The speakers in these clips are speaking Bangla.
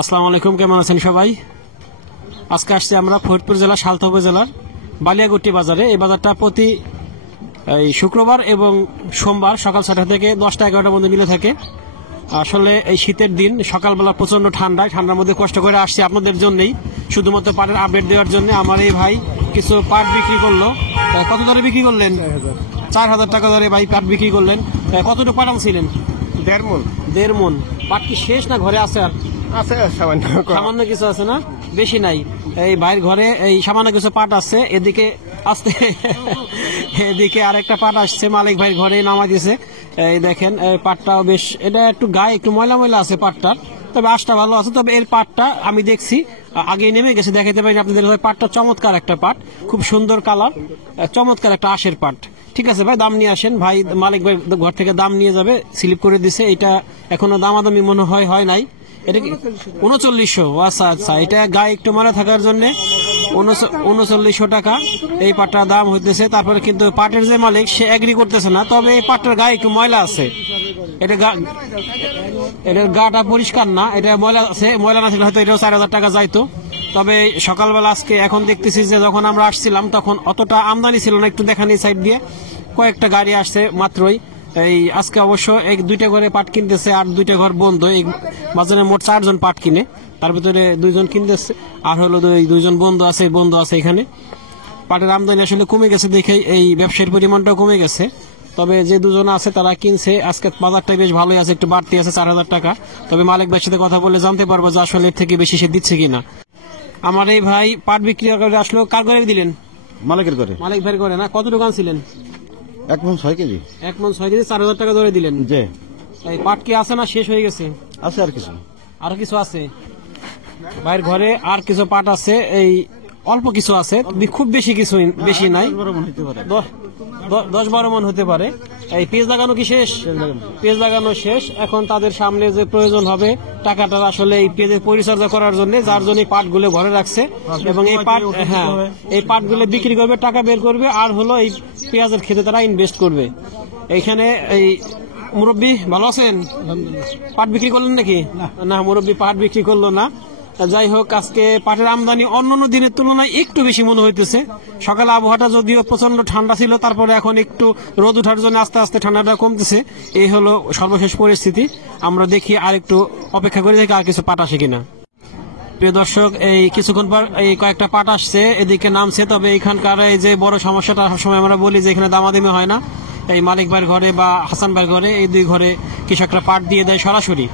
আসসালামু আলাইকুম, কেমন আছেন সবাই? আজকে আসছি আমরা ফরিদপুর জেলা সালথা উপজেলার বালিয়াগুটি বাজারে। এই বাজারটা প্রতি শুক্রবার এবং সোমবার সকাল 6টা থেকে 10টা-11টা পর্যন্ত মিলে থাকে। আসলে এই শীতের দিন সকালবেলা প্রচন্ড ঠান্ডার মধ্যে কষ্ট করে আসছি আপনাদের জন্যই, শুধুমাত্র পাটের আপডেট দেওয়ার জন্য। আমার এই ভাই কিছু পাট বিক্রি করলো। কত দরে বিক্রি করলেন? 4,000 টাকা দরে ভাই পাট বিক্রি করলেন। কতটুকু পাট আনছিলেন? 1.5 মণ। পাট কি শেষ না ঘরে আছে? আর আছে সামান্য কিছু আছে, না বেশি নাই। এই ভাইয়ের ঘরে এই সামান্য কিছু পাট আছে। এদিকে আসতে এদিকে আরেকটা পাট আসছে, মালিক ভাইয়ের ঘরে নামা দিয়েছে। এই দেখেন এই পাটটাও বেশ, এটা একটু গায়ে একটু ময়লা ময়লা আছে পাটটার, তবে আশটা ভালো আছে। তবে এর পাটটা আমি দেখছি আগে নেমে গেছে, দেখাতে পারি আপনাদের। পাটটা চমৎকার একটা পাট, খুব সুন্দর কালার, চমৎকার একটা আঁশের পাট। ঠিক আছে ভাই, দাম নিয়ে আসেন। ভাই মালিক ভাই ঘর থেকে দাম নিয়ে যাবে, স্লিপ করে দিছে। এটা এখনো দামাদামি মনে হয় নাই। এটা কি 3900? আচ্ছা আচ্ছা, এটা গায়ে একটু মারা থাকার জন্য 3900 টাকা এই পাটটার দাম হইতেছে। তারপরে কিন্তু পাটের যে মালিক সে এগ্রি করতেছে না, তবে এই পাটটার গায়ে একটু ময়লা আছে। এটার গাটা পরিষ্কার না, এটা ময়লা আছে। ময়লা না থাকলে হয়তো এটাও 4,000 টাকা যাইতো। তবে সকালবেলা আজকে এখন দেখতেছি যে যখন আমরা আসছিলাম তখন অতটা আমদানি ছিল না, একটু দেখানি সাইড দিয়ে কয়েকটা গাড়ি আসছে মাত্রই। এই আজকে অবশ্য এক দুইটা ঘরে পাট কিনতেছে আর দুইটা ঘর বন্ধ। এই বাজারে মোট 4 জন পাট কিনে, তার ভিতরে 2 জন কিনতেছে আর হলো 2 জন বন্ধ আছে এখানে। পাটের আমদানি আসলে কমে গেছে দেখে এই ব্যবসার পরিমাণটাও কমে গেছে। তবে যে 2 জন আছে তারা কিনছে। আজকে বাজারটা বেশ ভালোই আছে, একটু বাড়তি আছে 4,000 টাকা। তবে মালিক ভাইয়ের সাথে কথা বলে জানতে পারবো যে আসলে এর থেকে বেশি সে দিচ্ছে কিনা। আমার এই ভাই পাট বিক্রি করে আসলো। কার করে দিলেন? মালিকের করে। মালিক ভাইয়ের করে না? কত দোকান ছিলেন? 1 মণ 6 কেজি। 1 মণ 6 কেজি, 4,000 টাকা ধরে দিলেন। জি। এই পাট কি আছে না শেষ হয়ে গেছে? আছে আর কিছু। আর কিছু আছে ভাইয়ের ঘরে, আর কিছু পাট আছে। এই অল্প কিছু আছে, খুব বেশি কিছু বেশি নাই, 10-12 মণ হতে পারে। এই পেঁয়াজ লাগানো কি শেষ? পেঁয়াজ লাগানো শেষ। এখন তাদের সামনে যে প্রয়োজন হবে টাকাটা আসলে এই পেঁয়াজের পরিচর্যা করার জন্য, যার জন্য পাটগুলো ঘরে রাখছে। এবং এই পাট, হ্যাঁ, এই পাটগুলো বিক্রি করবে, টাকা বের করবে, আর হলো এই পেঁয়াজের খেতে তারা ইনভেস্ট করবে। এইখানে এই মুরব্বী ভালো আছেন? পাট বিক্রি করলেন নাকি? না, মুরব্বী পাট বিক্রি করলো না। যাই হোক, আজকে পাটের আমদানি অন্যান্য দিনের তুলনায় একটু বেশি মনে হইতেছে। সকালে আবহাওয়াটা যদিও প্রচন্ড ঠান্ডা ছিল, তারপরে এখন একটু রোদ ওঠার জন্য আস্তে আস্তে ঠান্ডাটা কমতেছে। এই হলো সর্বশেষ পরিস্থিতি। আমরা দেখি আর একটু অপেক্ষা করে দেখি আর কিছু পাট আসে কিনা। প্রিয় দর্শক, এই কিছুক্ষণ পর এই কয়েকটা পাট আসছে, এদিকে নামছে। তবে এখানকার এই যে বড় সমস্যাটা সবসময় আমরা বলি যে এখানে দামাদামি হয় না। এই মালিক ভাইয়ের ঘরে বা হাসান ভাইয়ের ঘরে, এই 2 ঘরে কৃষকরা পাট দিয়ে দেয় সরাসরি,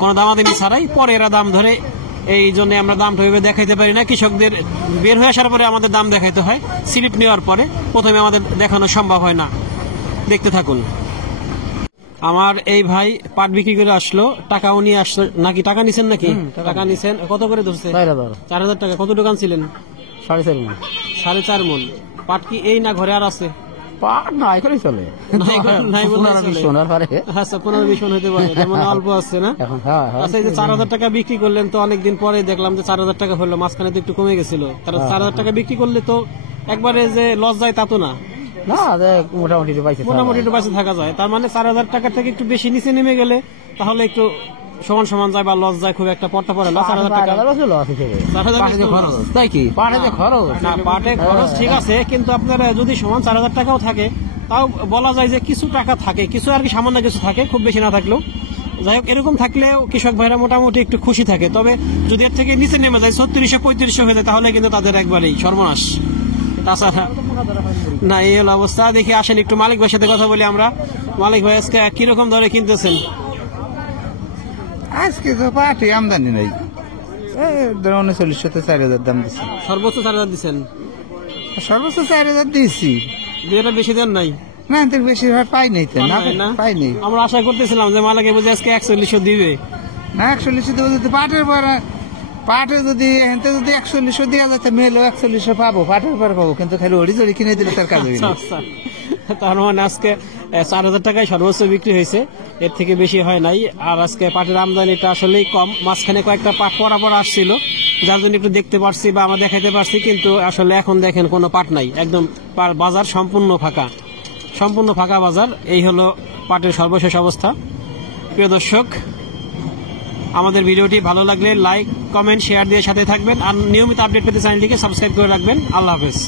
কোনো দামাদামি ছাড়াই। পরে এরা দাম ধরে, এই জন্য আমরা দামটা ভেবে দেখাইতে পারি না। কৃষকদের বের হয়ে আসার পরে আমাদের দাম দেখাইতে হয়। স্লিপ নেওয়ার পরে প্রথমে আমাদের দেখানো সম্ভব হয় না। দেখতে থাকুন। আমার এই ভাই পাট বিক্রি করে আসলো, টাকাও নিয়ে আসলো নাকি? টাকা নিছেন নাকি? টাকা নিছেন। কত করে ধরছে? 4,000 টাকা। কত দোকান ছিলেন? 4.5 মণ। 4.5 মণ পাট কি এই না ঘরে আর আছে? পাট না এখানে চলে। নাই বলে আচ্ছা, 15-20 মণ হতে পারে, যেমন অল্প আছে না? আচ্ছা, এই যে 4,000 টাকা বিক্রি করলেন, তো অনেকদিন পরে দেখলাম যে 4,000 টাকা হলো। মাঝখানে তো একটু কমে গেছিল। তারা 4,000 টাকা বিক্রি করলে তো একবারে যে লস যায় তা তো না, মোটামুটি একটু বাইসে থাকা যায়। তার মানে 4,000 টাকা থেকে একটু বেশি নিচে নেমে গেলে তাহলে একটু সমান যায় বা লস যায়, খুব একটা পড়তে পারে না। 4,000 টাকা তাই কি? পাটে খরচ ঠিক আছে, কিন্তু আপনার যদি সমান 4,000 টাকাও থাকে, তাও বলা যায় যে কিছু টাকা থাকে, কিছু আর কি সামান্য কিছু থাকে, খুব বেশি না থাকলেও। যাই হোক, এরকম থাকলেও কৃষক ভাইরা মোটামুটি একটু খুশি থাকে। তবে যদি এর থেকে নিচে নেমে যায়, 3600-3500 হয়ে যায়, তাহলে কিন্তু তাদের একবারেই সর্বনাশ। তাছাড়া না, এই হলো অবস্থা। দেখি আসেন একটু মালিক ভাইয়ের সাথে কথা বলি আমরা। মালিক ভাই আজকে কিরকম দরে কিনতেছেন? আজকে তো পাটে আমদানি নাই, 3900 তো 4,000 দাম দিচ্ছি। সর্বোচ্চ 4,000 দিচ্ছেন? সর্বোচ্চ 4,000 দিয়েছি। দুইটা বেশি দেন নাই? না, বেশি পাই নাই তো, পাই নাই। আমরা আশা করতেছিলাম যে মালিকে বুঝে আজকে 4100 দিবে। না, 4100 দেবো। পাটের যদি 4100 দেওয়া যায়, মেয়েও 4100 পাবো, পাটের পর পাবো, কিন্তু খালি ওড়ি জড়ি কিনে দিলে তার কাজ। তার মানে আজকে 4,000 টাকায় সর্বোচ্চ বিক্রি হয়েছে, এর থেকে বেশি হয় নাই। আর আজকে পাটের আমদানিটা আসলেই কম। মাঝখানে কয়েকটা পাট পরা আসছিল, যার জন্য একটু দেখতে পারছি বা আমরা দেখাইতে পারছি, কিন্তু আসলে এখন দেখেন কোনো পাট নাই, একদম বাজার সম্পূর্ণ ফাঁকা বাজার। এই হলো পাটের সর্বশেষ অবস্থা। প্রিয় দর্শক, আমাদের ভিডিওটি ভালো লাগলে লাইক কমেন্ট শেয়ার দিয়ে সাথে থাকবেন আর নিয়মিত আপডেট পেতে চ্যানেলটিকে সাবস্ক্রাইব করে রাখবেন। আল্লাহ হাফেজ।